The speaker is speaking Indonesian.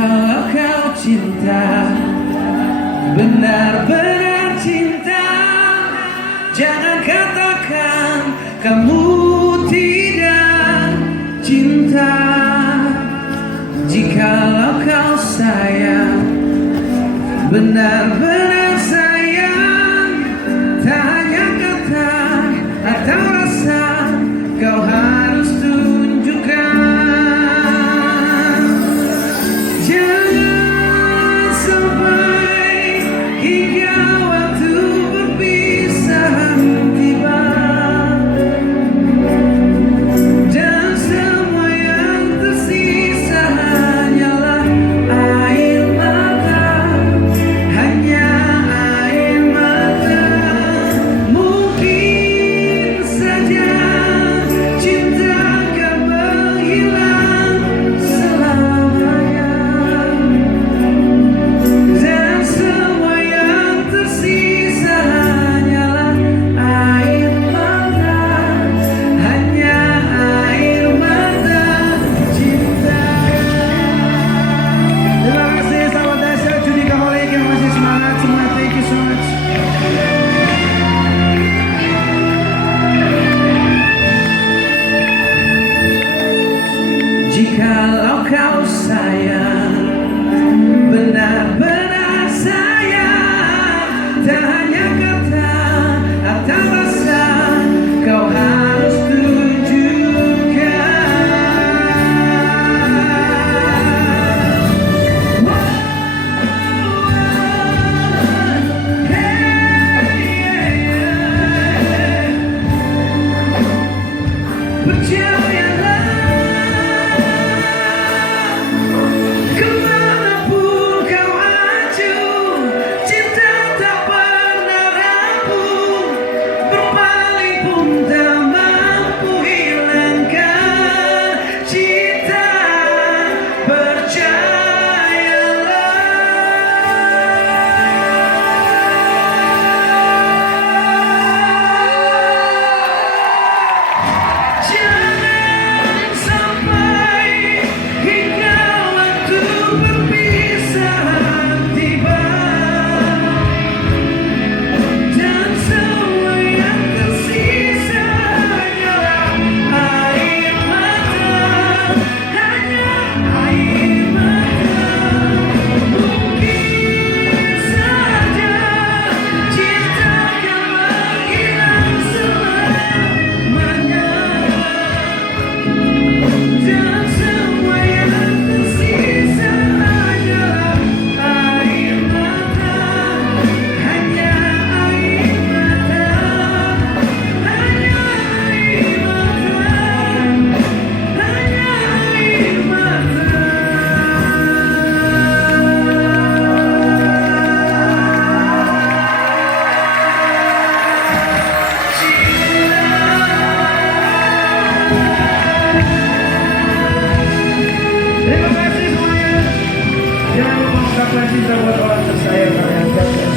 Jikalau kau cinta, benar-benar cinta, jangan katakan kamu tidak cinta. Jikalau kau sayang, benar-benar sayang, tak hanya kata atau rasa, kau harus tunjukkan. Jangan sampai hingga waktu berpisah tiba, dan semua yang tersisa hanyalah air mata, hanya air mata. Mungkin saja cinta akan menghilang selamanya, dan semua yang tersisa hanyalah air mata, hanya air mata cinta. Terima kasih sahabat dahsyat Judika Holik yang masih semangat semua. Thank you so much. Jikalau kau sayang, benar-benar sayang, tak hanya kata atau rasa, kau harus tunjukkan. Percayalah, kemanapun kau maju, cinta tak pernah rapuh, berpaling pun tak mampu hilangkan cinta. Percayalah, jangan sampai hingga waktu berpisah tiba, dan semua yang tersisa hanyalah air mata, hanya air mata. Mungkin saja cinta akan menghilang selamanya, dan semua yang tersisa hanyalah air mata, hanya air mata, hanya air mata, hanya air mata. Terima kasih semuanya. Jangan lupa mengucapkan cinta buat orang tersayang kalian.